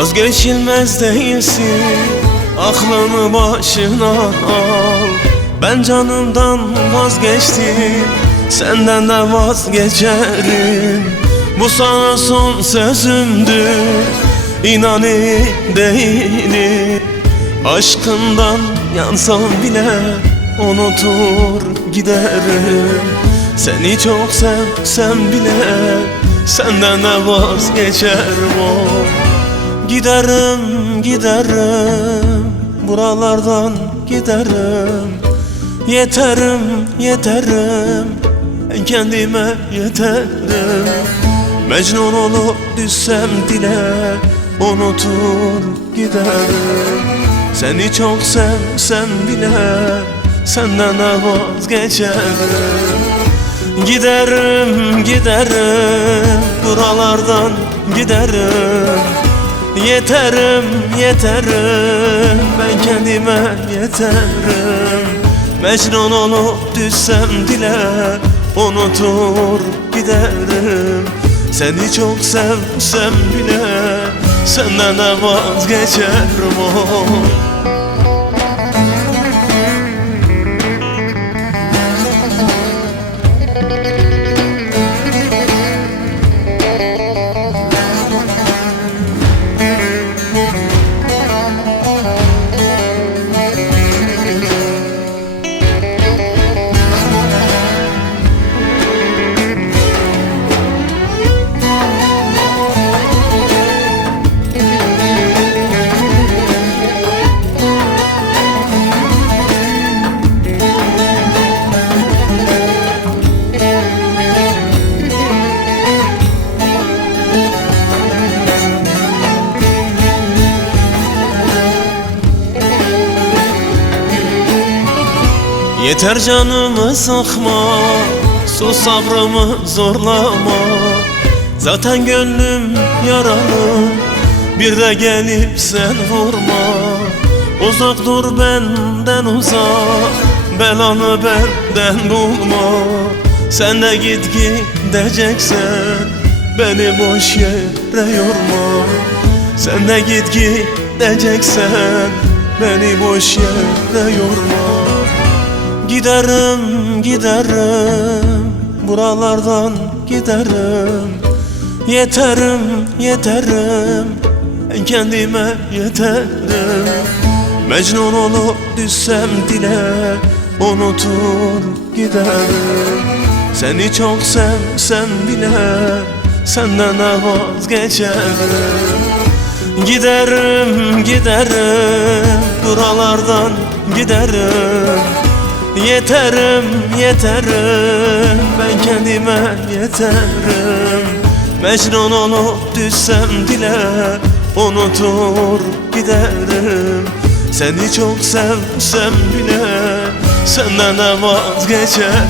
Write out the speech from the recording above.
Vazgeçilmez değilsin, aklını başına al. Ben canımdan vazgeçtim, senden de vazgeçerim. Bu sana son sözümdür, inan iyi değilim. Aşkından yansam bile unutur giderim. Seni çok sevsem bile senden de vazgeçerim. Giderim, giderim, buralardan giderim. Yeterim, yeterim, ben kendime yeterim. Mecnun olup düşsem dile unutur giderim. Seni çok sevsem bile senden de vazgeçerim. Giderim, giderim, buralardan giderim. Yeterim, yeterim, ben kendime yeterim. Mecnun olup düşsem dile unutur giderim. Seni çok sevsem bile senden de vazgeçerim. Yeter canımı sıkma, sus sabrımı zorlama. Zaten gönlüm yaralı, bir de gelip sen vurma. Uzak dur benden uzak, belanı benden bulma. Sen de git gideceksen, beni boş yere yorma. Sen de git gideceksen, beni boş yere yorma. Giderim, giderim, buralardan giderim. Yeterim, yeterim, ben kendime yeterim. Mecnun olup düşsem dile unutur giderim. Seni çok sevsem bile senden de vazgeçerim. Giderim, giderim, buralardan giderim. Yeterim, yeterim, ben kendime yeterim. Mecnun olup düşsem dile unutur giderim. Seni çok sevsem bile senden de vazgeçerim.